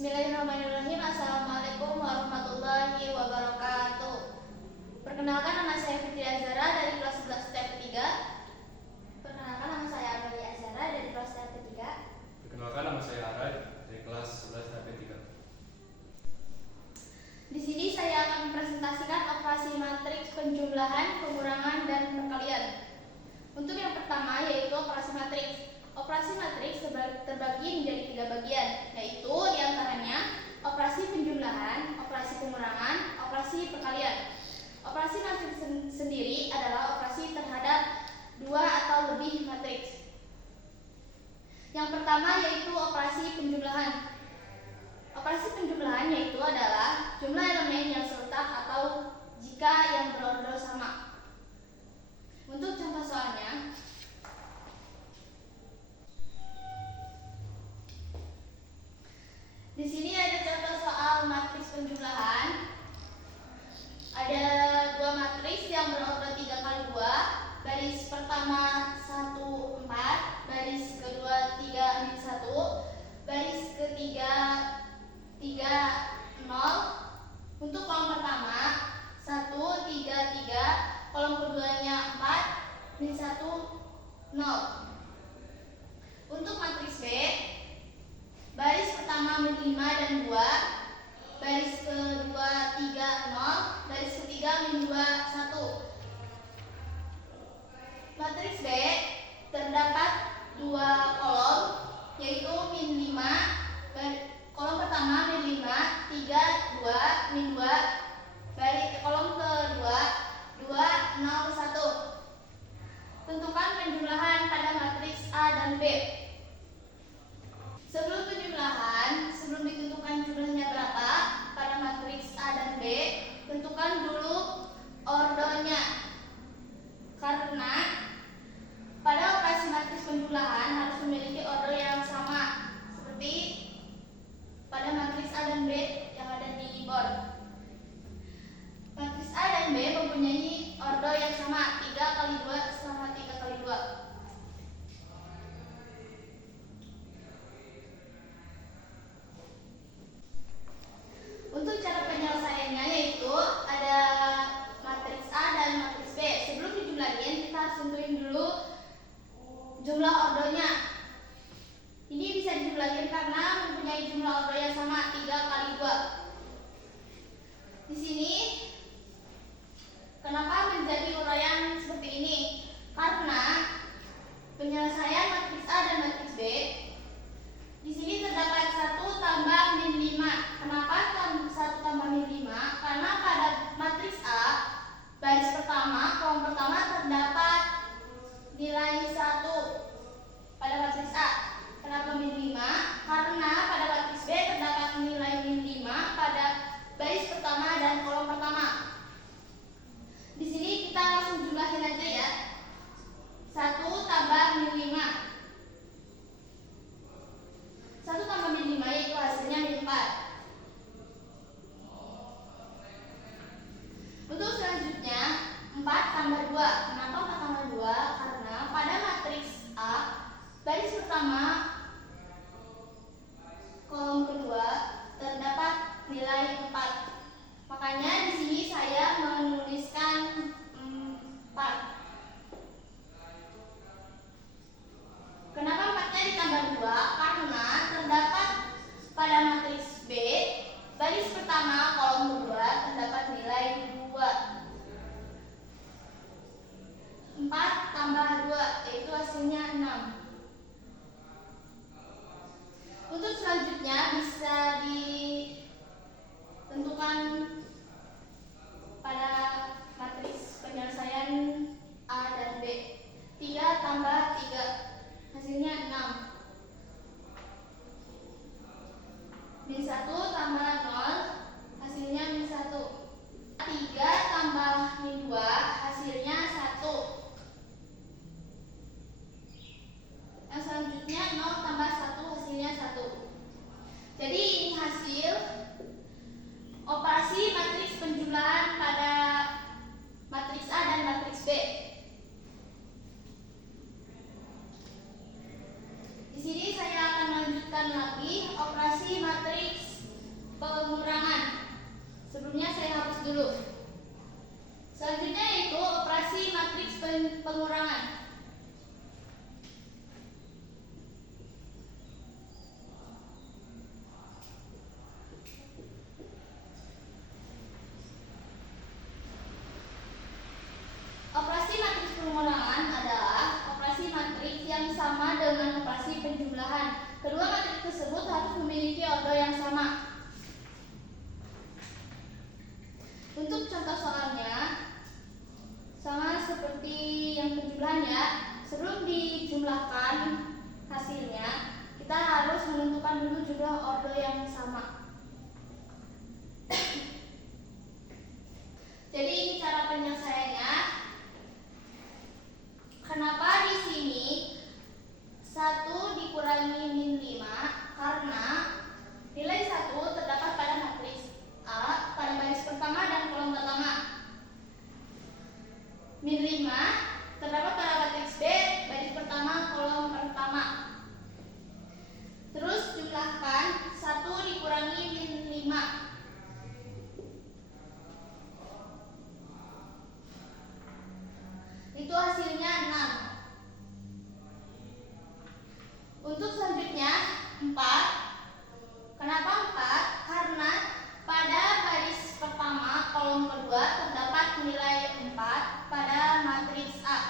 Bismillahirrahmanirrahim. Assalamualaikum warahmatullahi wabarakatuh. Perkenalkan, nama saya Fitri Azhara dari kelas 11 TP 3. Perkenalkan, nama saya Amelia Azhara dari kelas TP 3. Perkenalkan, nama saya Arai dari kelas 11 TP 3. Di sini saya akan mempresentasikan operasi matriks penjumlahan, pengurangan, dan perkalian. Untuk yang pertama yaitu operasi matriks. Operasi matriks terbagi menjadi 3 bagian, yaitu diantaranya operasi penjumlahan, operasi pengurangan, operasi perkalian. Operasi matriks sendiri adalah operasi terhadap 2 atau lebih matriks. Yang pertama yaitu operasi penjumlahan. Operasi penjumlahan yaitu adalah jumlah elemen yang serentak atau jika yang berorder sama. Untuk contoh soalnya, di sini ada contoh soal matriks penjumlahan. Ada 2 matriks yang berorder 3 kali 2. Baris pertama 1, 4. Baris kedua 3, 1. Baris ketiga 3, 0. Untuk kolom pertama 1, 3, 3. Kolom keduanya 4, 1, 0. Untuk matriks B, baris pertama min 5 dan 2, baris kedua 3, 0, baris ketiga min 2, 1. Matriks B terdapat 2 kolom, yaitu min 5, kolom pertama min 5, 3, 2, min 2, baris kolom kedua 2, 0, 1. Tentukan penjumlahan pada matriks A dan B. Sebelum penjumlahan, sebelum ditentukan jumlahnya berapa pada matriks A dan B, tentukan dulu ordernya. Karena pada operasi matriks penjumlahan harus memiliki order yang sama, seperti pada matriks A dan B yang ada di board. Matriks A dan B mempunyai order yang sama, 3 kali 2 sama 3 kali 2. Untuk cara penyelesaiannya yaitu ada matriks A dan matriks B. Sebelum dijumlahin kita harus tentuin dulu jumlah ordernya. Ini bisa dijumlahin karena mempunyai jumlah order yang sama, 3 kali 2. Di sini kenapa menjadi uraian seperti ini? Karena penyelesaian matriks A dan matriks B, di sini terdapat 1 tambah min 5. Kenapa 1 tambah min 5? Karena pada matriks A, baris pertama, kolom pertama terdapat nilai 1 pada matriks A. Kenapa min 5? Karena pada matriks B terdapat nilai min 5 pada baris pertama dan kolom pertama. Di sini kita langsung jumlahin aja ya. 1 tambah min 5. 1 tambah min 5 yaitu hasilnya min 4. Untuk selanjutnya 4 tambah 2. Kenapa 4 tambah 2? Karena pada matriks A, baris pertama, kolom kedua terdapat nilai 4. Makanya di sini saya menuliskan 4. Kenapa 4-nya ditambah 2? Karena terdapat pada matriks B, baris pertama, kolom kedua terdapat nilai 2. 4 tambah 2 yaitu hasilnya 6. Untuk selanjutnya bisa ditentukan pada matriks penyelesaian A dan B. 3 tambah 3 hasilnya 6. Min 1 tambah 0 hasilnya min 1. 3 tambah min 2 hasilnya 1. Yang selanjutnya 0 tambah 1 hasilnya 1. Jadi ini hasil operasi matriks penjumlahan pada matriks A dan matriks B. Di sini saya akan melanjutkan lagi operasi matriks matriks dulu. Selanjutnya yaitu operasi matriks pengurangan. Operasi matriks pengurangan adalah operasi matriks yang sama dengan operasi penjumlahan. Kedua matriks tersebut harus memiliki ordo yang sama. Untuk contoh soalnya, sama seperti yang penjumlahan ya. Sebelum dijumlahkan hasilnya, kita harus menentukan dulu jumlah ordo yang sama. Jadi ini cara penyelesaiannya. Kenapa di sini 1 dikurangi min 5? Karena nilai 1 terdapat pada matriks A pada baris pertama dan kolom pertama. Min 5 terdapat pada matriks B baris pertama kolom pertama. Terus jumlahkan 1 dikurangi min 5. Itu hasilnya 6. Untuk selanjutnya 4. Kenapa 4? Karena pada baris pertama kolom kedua terdapat nilai 4 pada matriks A.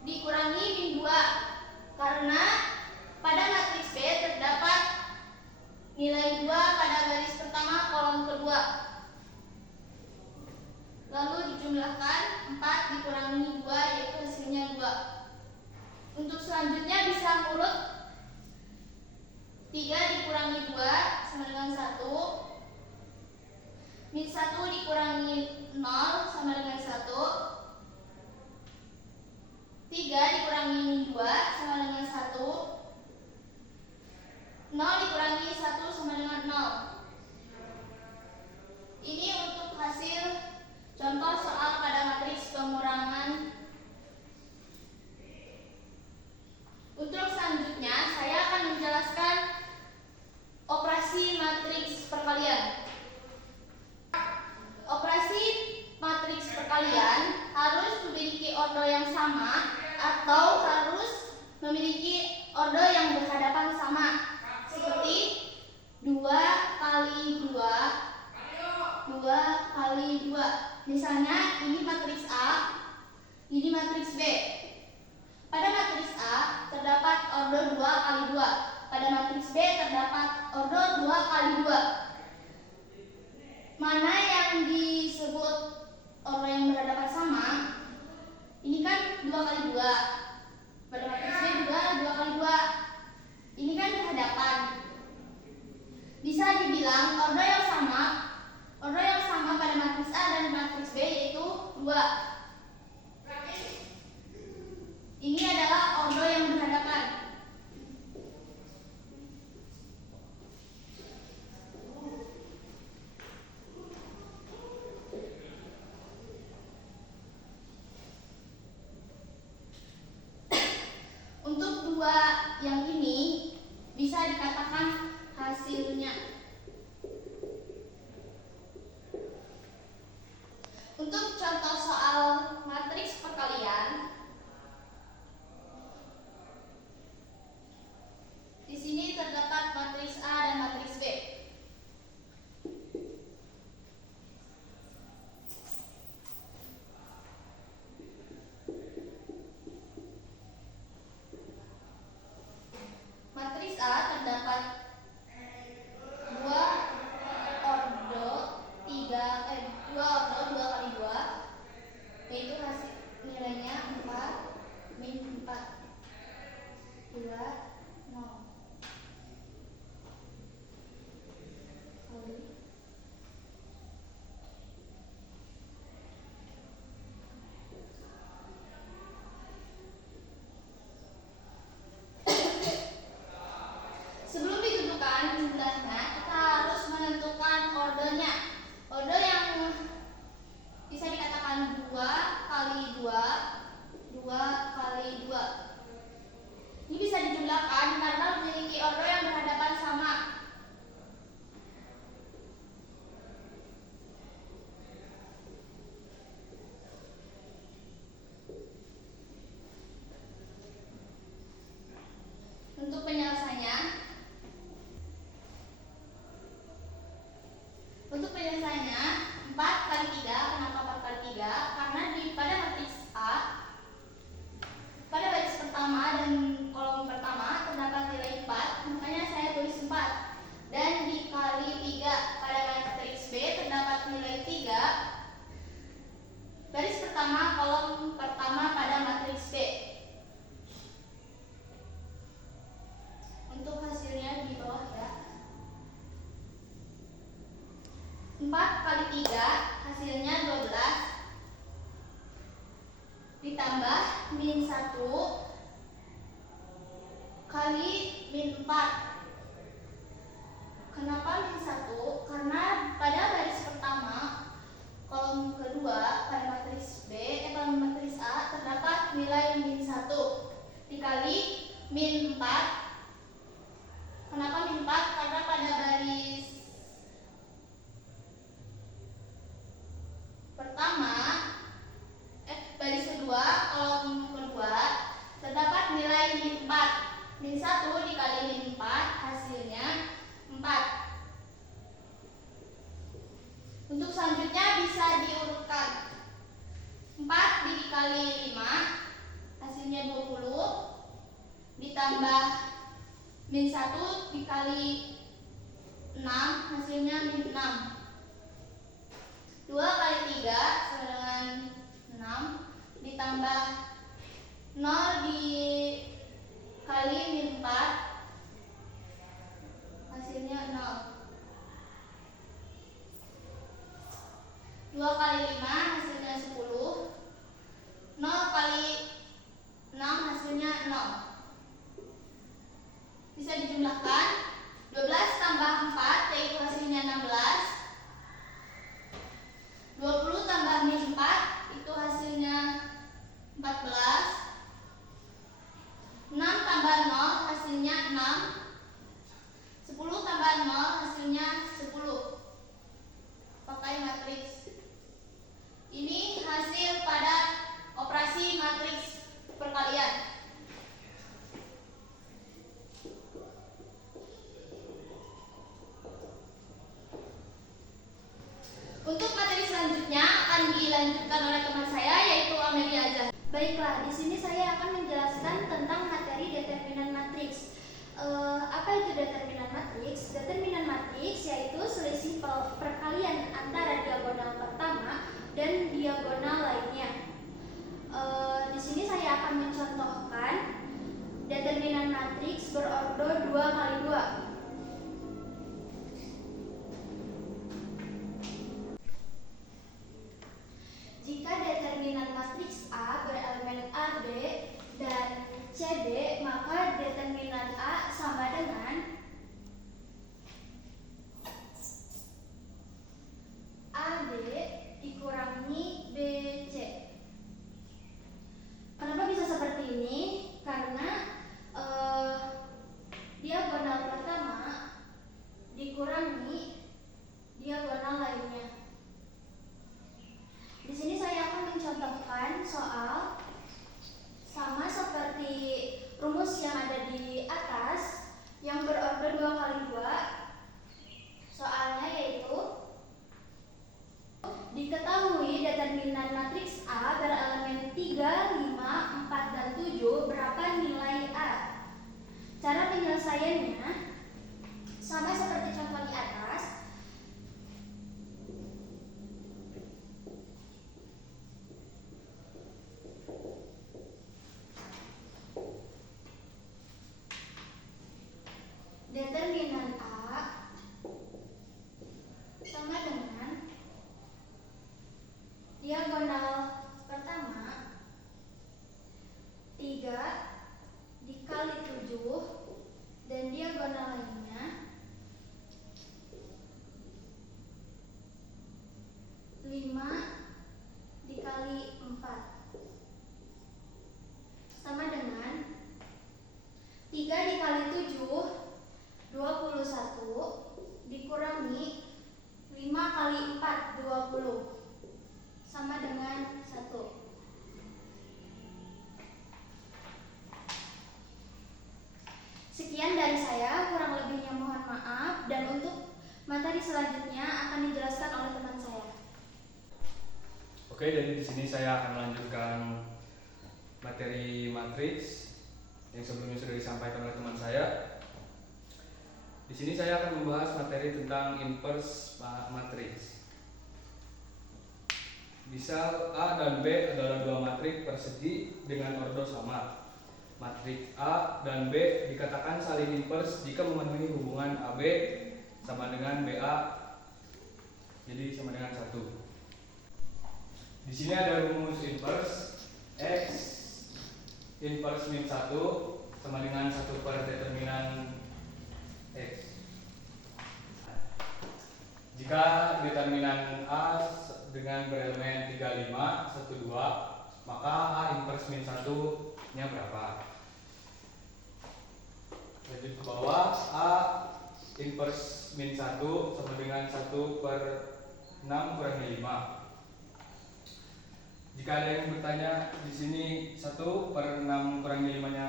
Dikurangi min 2 karena pada matriks B terdapat nilai 2 pada baris pertama kolom kedua. Lalu dijumlahkan 4 dikurangi 2 yaitu hasilnya 2. Untuk selanjutnya bisa urut 3 dikurangi 2 sama dengan 1. Min 1 dikurangi 0 sama dengan 1. 3 dikurangi min 2 sama dengan 1. 0 dikurangi 1 sama dengan 0. Ini untuk hasil contoh soal pada matriks pengurangan. Untuk selanjutnya saya akan menjelaskan operasi matriks perkalian. Operasi matriks perkalian harus memiliki ordo yang sama atau harus memiliki ordo yang berhadapan sama, seperti 2 kali 2, 2 kali 2. Misalnya ini matriks A, ini matriks B. Pada matriks A terdapat ordo 2 kali 2. Pada matriks B terdapat ordo 2 kali 2. Mana yang disebut ordo yang berhadapan sama? Ini kan 2 kali 2. Pada matriks B juga 2 kali 2. Ini kan berhadapan. Bisa dibilang ordo yang sama pada matriks A dan matriks B yaitu 2. Ini adalah ordo yang berhadapan. Untuk 2 yang ini bisa dikatakan hasilnya. Untuk contoh soal matriks perkalian, di sini terdapat matriks A dan matriks B. Matriks A terdapat 2 Untuk penyelesaiannya, Untuk penyelesaiannya 4 kali 3. Kenapa 4 kali 3? Karena pada matriks A, pada baris pertama dan kolom pertama terdapat nilai 4, makanya saya tulis 4. Dan dikali 3 pada matriks B terdapat nilai 3. Baris pertama kolom pertama pada matriks B. Untuk hasilnya di bawah ya. 4 kali 3 hasilnya 12 ditambah min 1 kali min 4. Kenapa min 1? Karena pada baris pertama kolom kedua pada matriks kolom matriks A terdapat nilai min 1 dikali min 4. Kenapa min 4? Karena pada baris pertama baris kedua kolom kedua terdapat nilai min 4. Min 1 dikali min 4 hasilnya 4. Untuk selanjutnya bisa diurutkan. 4 dikali 5 hasilnya 20 ditambah min 1 dikali 6 hasilnya min 6. 2 kali 3 sama dengan 6 ditambah 0 dikali min 4 hasilnya 0. 2 kali 5 hasilnya 10. 0 kali 6 hasilnya 0. Bisa dijumlahkan. 12 tambah 4 yaitu hasilnya 16. 20 tambah min 4 itu hasilnya 14. 6 tambah 0 hasilnya 6. 10 tambah 0 hasilnya 10. Pakai matriks. Ini hasil pada operasi matriks perkalian. Untuk materi selanjutnya akan dilanjutkan oleh teman saya yaitu Amelia Azhar. Baiklah, di sini saya akan menjelaskan tentang materi determinan matriks. Apa itu determinan matriks? Determinan matriks yaitu selisih perkalian antara diagonal pertama dan diagonal lainnya. Di sini saya akan mencontohkan determinan matriks berordo 2 kali 2. Jika determinan matriks A berelemen AB dan CD, maka determinan A sama dengan AB dikurangi BC. Kenapa bisa seperti ini? Karena diagonal pertama dikurangi diagonal lainnya. Di sini saya akan mencontohkan soal sama seperti rumus yang ada di atas yang berordo 2 kali 2. Soalnya yaitu diketahui determinan matriks A berelemen 3, 5, 4, dan 7. Berapa nilai A? Cara penyelesaiannya sama seperti contoh di atas. Determinan A sama dengan diagonal pertama 3 dikali 7 dan diagonal lainnya maaf, dan untuk materi selanjutnya akan dijelaskan oleh teman saya. Oke, jadi di sini saya akan melanjutkan materi matriks yang sebelumnya sudah disampaikan oleh teman saya. Di sini saya akan membahas materi tentang inverse matriks. Misal A dan B adalah dua matriks persegi dengan ordo sama. Matriks A dan B dikatakan saling inverse jika memenuhi hubungan AB sama dengan BA, jadi sama dengan 1. Di sini ada rumus inverse. X inverse min 1 sama dengan 1 per determinan X. Jika determinan A dengan berelemen 35, 1, 2, maka A inverse min 1 nya berapa? Lanjut ke bawah, A inverse min 1 sama dengan 1 per 6 kurangi 5. Jika ada yang bertanya di sini 1 per 6 kurangi 5 nya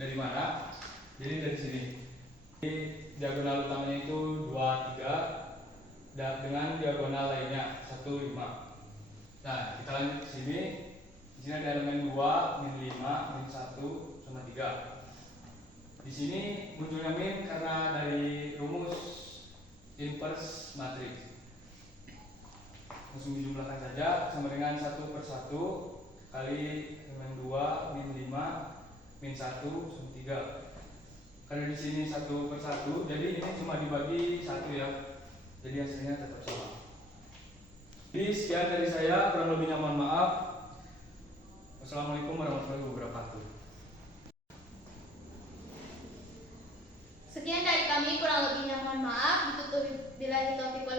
dari mana? Jadi dari sini. Di diagonal utamanya itu 2, 3 dan dengan diagonal lainnya 1, 5. Nah, kita lanjut ke sini. Di sini ada elemen 2, min 5, min 1 sama 3. Di sini munculnya min karena dari rumus inverse matriks. Langsung dijumlahkan saja, sama dengan 1 per 1 kali elemen 2, min 5, min 1 sama 3. Karena di sini 1 per 1, jadi ini cuma dibagi 1 ya. Jadi hasilnya tetap sama. Jadi sekian dari saya, kurang lebihnya mohon maaf. Wassalamualaikum warahmatullahi wabarakatuh. Sekian dari kami, kurang lebihnya mohon maaf. Ditutup bila taufiq wal